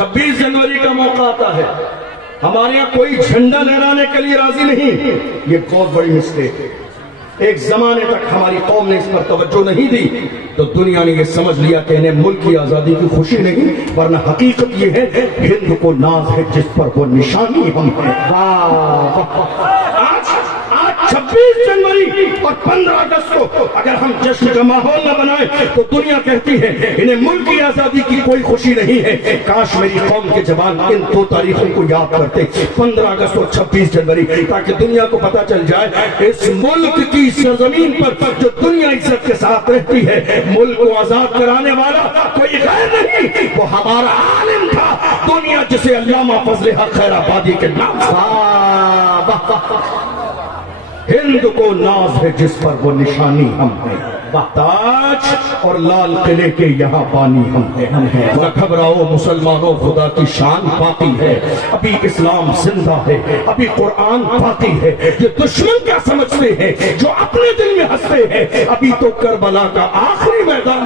26 जनवरी का मौका आता है, हमारे यहाँ कोई झंडा लहराने के लिए राजी नहीं। ये बहुत बड़ी मिस्टेक है। एक जमाने तक हमारी कौम ने इस पर तवज्जो नहीं दी तो दुनिया ने ये समझ लिया कि इन्हें मुल्क की आजादी की खुशी नहीं, वरना हकीकत ये है हिंद को नाज है जिस पर वो निशानी हम हैं। आज 26 जनवरी और 15 अगस्त को अगर हम जश्न का माहौल न बनाए तो दुनिया कहती है इन्हें मुल्क की आजादी की कोई खुशी नहीं है। काश मेरी कौम के जवान इन दो तारीखों को याद करते, 15 अगस्त और 26 जनवरी, ताकि दुनिया को पता चल जाए इस मुल्क की सरजमीन पर जो दुनिया इज्जत के साथ रहती है, मुल्क को आजाद कराने वाला कोई गैर नहीं, वो हमारा आलिम था दुनिया जिसे अल्लामा फजल हक खैराबादी के नाम से। हिंद को नाज है जिस पर वो निशानी हम हैं, ताज और लाल किले के यहाँ बानी हम हैं। न घबराओ मुसलमानों, खुदा की शान बाकी है, अभी इस्लाम जिंदा है, अभी कुरान बाकी है। ये दुश्मन क्या समझते हैं जो अपने दिल में हंसते हैं, अभी तो करबला का आखिरी मैदान।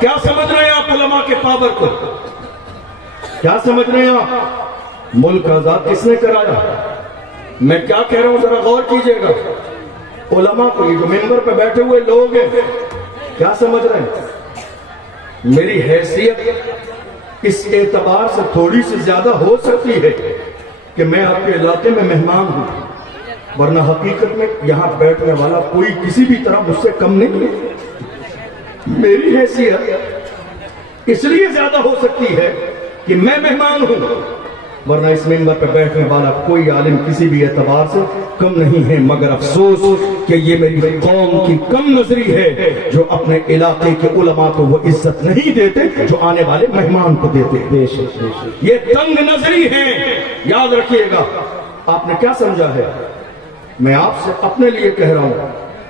क्या समझ रहे हैं आप उलमा के पावर को? क्या समझ रहे हैं आप? मुल्क आजाद किसने कराया? मैं क्या कह रहा हूं जरा गौर कीजिएगा। उलमा को, ये जो मेंबर पे बैठे हुए लोग हैं, क्या समझ रहे हैं? मेरी हैसियत इस एतबार से थोड़ी सी ज्यादा हो सकती है कि मैं आपके इलाके में मेहमान हूं, वरना हकीकत में यहां बैठने वाला कोई किसी भी तरह मुझसे कम नहीं है। मेरी हैसियत इसलिए ज्यादा हो सकती है कि मैं मेहमान हूं, वरना इस मेंबर पर बैठने वाला कोई आलिम किसी भी एतबार से कम नहीं है। मगर अफसोस कि ये मेरी कौम की कम नजरी है जो अपने इलाके के उलमा को वो इज्जत नहीं देते जो आने वाले मेहमान को देते। ये तंग नजरी है, याद रखिएगा। आपने क्या समझा है? मैं आपसे अपने लिए कह रहा हूं,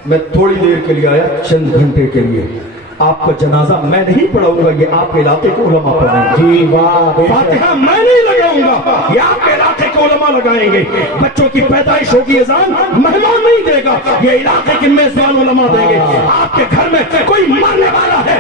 मैं थोड़ी देर के लिए आया, चंद घंटे के लिए। आपका जनाजा मैं नहीं पढ़ाऊंगा, ये आपके इलाके के उलमा पढ़ाएंगे। जी वाह। फातिहा मैं नहीं लगाऊंगा, ये आपके इलाके के उलमा लगाएंगे। बच्चों की पैदाइश होगी, अजान मेहमान नहीं देगा, ये इलाके के मेजबान उलमा देंगे। आपके घर में कोई मरने वाला है,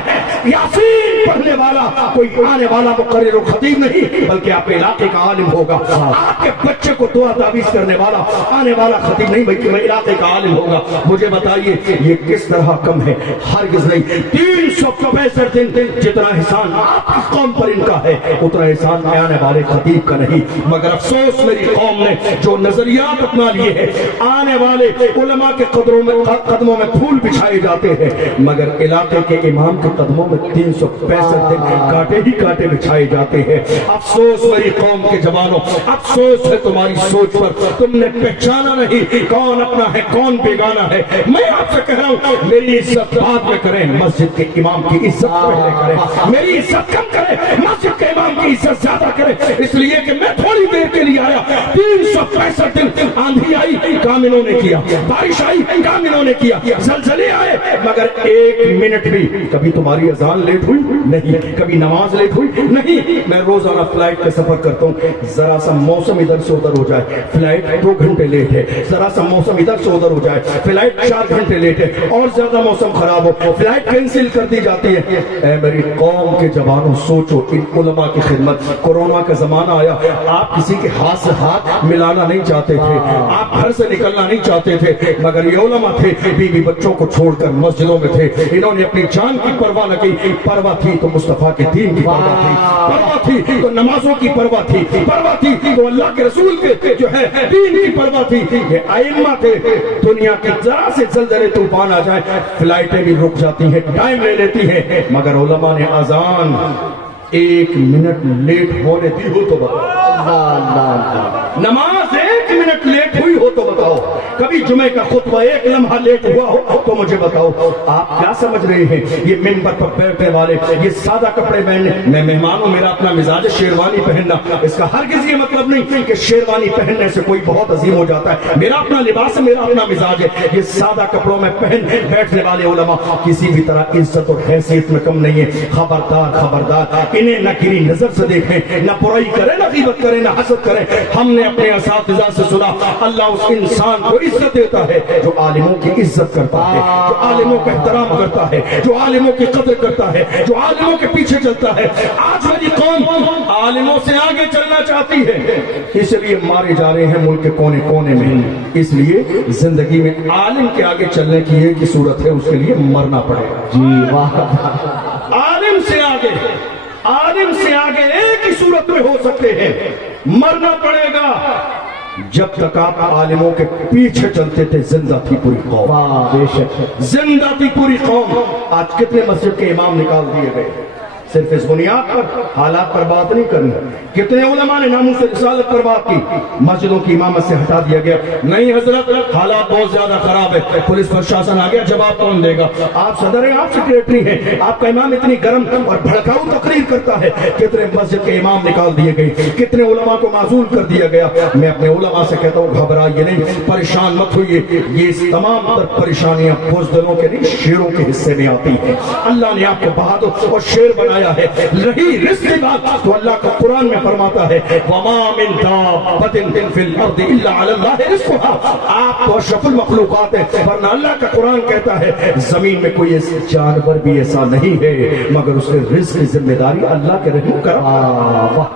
यासीन पढ़ने वाला कोई आने वाला मुकर्रिर और खतीब नहीं, बल्कि आपके इलाके का आलिम होगा। आपके बच्चे को दुआ तावीज़ करने वाला आने वाला खतीब नहीं, बल्कि मैं इलाके का आलिम होगा। मुझे बताइए ये किस तरह कम है? हरगिज़ नहीं। 365 दिन जितना एहसान आपकी कौम पर इनका है, उतना एहसान आने वाले खतीब का नहीं। मगर अफसोस मेरी कौम ने जो नजरियात अपना लिए हैं, आने वाले उलमा के कदमों में फूल बिछाए जाते हैं, मगर इलाके के इमाम के कदमों में 365 दिन कांटे ही कांटे बिछाए जाते हैं। अफसोस मेरी कौम के जवानों, अफसोस है तुम्हारी सोच पर, तुमने पहचाना नहीं कौन अपना है कौन बेगाना है। मैं आपसे कह रहा हूं मेरी इज्जत बाद में करें, मस्जिद के इमाम की इज्जत पहले करें। मेरी इज्जत कम करें, मस्जिद के इमाम की इज्जत ज्यादा करें, इसलिए कि मैं थोड़ी देर के लिए आया। 365 दिन आंधी आई, काम इन्होंने किया, बारिश आई, काम इन्होंने किया, जलजले आए, मगर 1 मिनट भी कभी तुम्हारी अजान लेट हुई नहीं, कभी नमाज लेट हुई नहीं। मैं रोजाना फ्लाइट पे सफर करता हूँ, जरा सा मौसम इधर से उधर हो जाए, फ्लाइट 2 घंटे लेट है, जरा सा मौसम इधर से उधर हो जाए, फ्लाइट 4 घंटे लेट है, और ज्यादा मौसम खराब हो, फ्लाइट कैंसिल कर दी जाती है। ऐ मेरी कौम के जवानों, सोचो इन उलमा की खिदमत। कोरोना का जमाना आया, आप किसी के हाथ से हाथ मिलाना नहीं चाहते थे, आप घर से निकलना नहीं चाहते थे, मगर ये उलमा थे बीवी बच्चों को छोड़कर मस्जिदों में थे। इन्होंने अपनी जान की परवाह न की। परवाह थी तो मुस्तफा के दीन की परवाह थी, परवाह थी तो नमाजों की परवाह थी, परवाह थी तो अल्लाह के रसूल के जो है दीन की परवाह थी। ये आइम्मा थे, दुनिया के जरा से जलजले तूफान आ जाए, फ्लाइटें भी रुक जाती हैं, टाइम ले लेती हैं, मगर उलमा ने अजान 1 मिनट लेट होने दी हो तो बताओ, नमाज 1 मिनट लेट हुई हो तो बताओ, कभी जुमे का खुतबा 1 लम्हा लेट हुआ हो तो मुझे बताओ। आप क्या समझ रहे हैं? ये मिंबर पर बैठने वाले ये सादा कपड़े पहनने, मैं मेहमान हूं, मेरा अपना मिजाज शेरवानी पहनना, इसका हरगिज़ ये मतलब नहीं कि शेरवानी पहनने से कोई बहुत अजीम हो जाता है। मेरा अपना लिबास है, मेरा अपना मिजाज है। ये सादा कपड़ों में पहन बैठने वाले उलमा किसी भी तरह इज्जत और हैसियत में कम नहीं है। खबरदार खबरदार, इन्हें न गिरी नजर से देखें, न बुराई करें, न गीबत करें, न हसद करें। हमने अपने असातिज़ा से सुना, अल्लाह उस इंसान को عزت دیتا ہے جو عالموں کی عزت کرتا ہے, جو عالموں کا احترام کرتا ہے, جو عالموں کی قدر کرتا ہے, جو عالموں کے پیچھے چلتا ہے. آج میری قوم عالموں سے آگے چلنا چاہتی ہے, اس لیے مارے جا رہے ہیں ملک کے کونے کونے میں. اس لیے زندگی میں عالم کے آگے چلنے کی ایک ہی صورت ہے, اس کے لیے مرنا پڑے گا. جی واہ. عالم سے آگے ایک ہی صورت میں ہو سکتے ہیں, مرنا پڑے گا. جب تک آپ عالموں کے پیچھے چلتے تھے زندہ تھی پوری قوم, واہ بے شک. زندہ تھی پوری قوم. آج کتنے مسجد کے امام نکال دیے گئے, صرف اس بنیاد پر حالات پر بات نہیں کرنی. کتنے علماء نے ناموس سے رسالت پر بات کی, مسجدوں کی امامت سے ہٹا دیا گیا. نہیں حضرت حالات بہت زیادہ خراب ہے, پولیس پرشاسن آ گیا, جواب کون دے گا؟ آپ صدر ہیں, آپ سیکریٹری ہیں, آپ کا امام اتنی گرم اور بھڑکاؤ تقریر کرتا ہے. کتنے مسجد کے امام نکال دیے گئے, کتنے علماء کو معزول کر دیا گیا. میں اپنے علماء سے کہتا ہوں گھبرائیے نہیں, پریشان مت ہوئیے. یہ تمام تر پریشانیاں بزدلوں کے نہیں شیروں کے حصے میں آتی ہیں. اللہ نے آپ کو بہادر اور شیر بنایا ہے. رہی رزق کی بات تو اللہ کا قرآن میں فرماتا ہے وما من دابۃ فی الارض الا علی اللہ رزقها. آپ تو اشرف المخلوقات ہیں, ورنہ اللہ کا قرآن کہتا ہے زمین میں کوئی جانور بھی ایسا نہیں ہے مگر اس کے رزق کی ذمہ داری اللہ کے رحم کرم.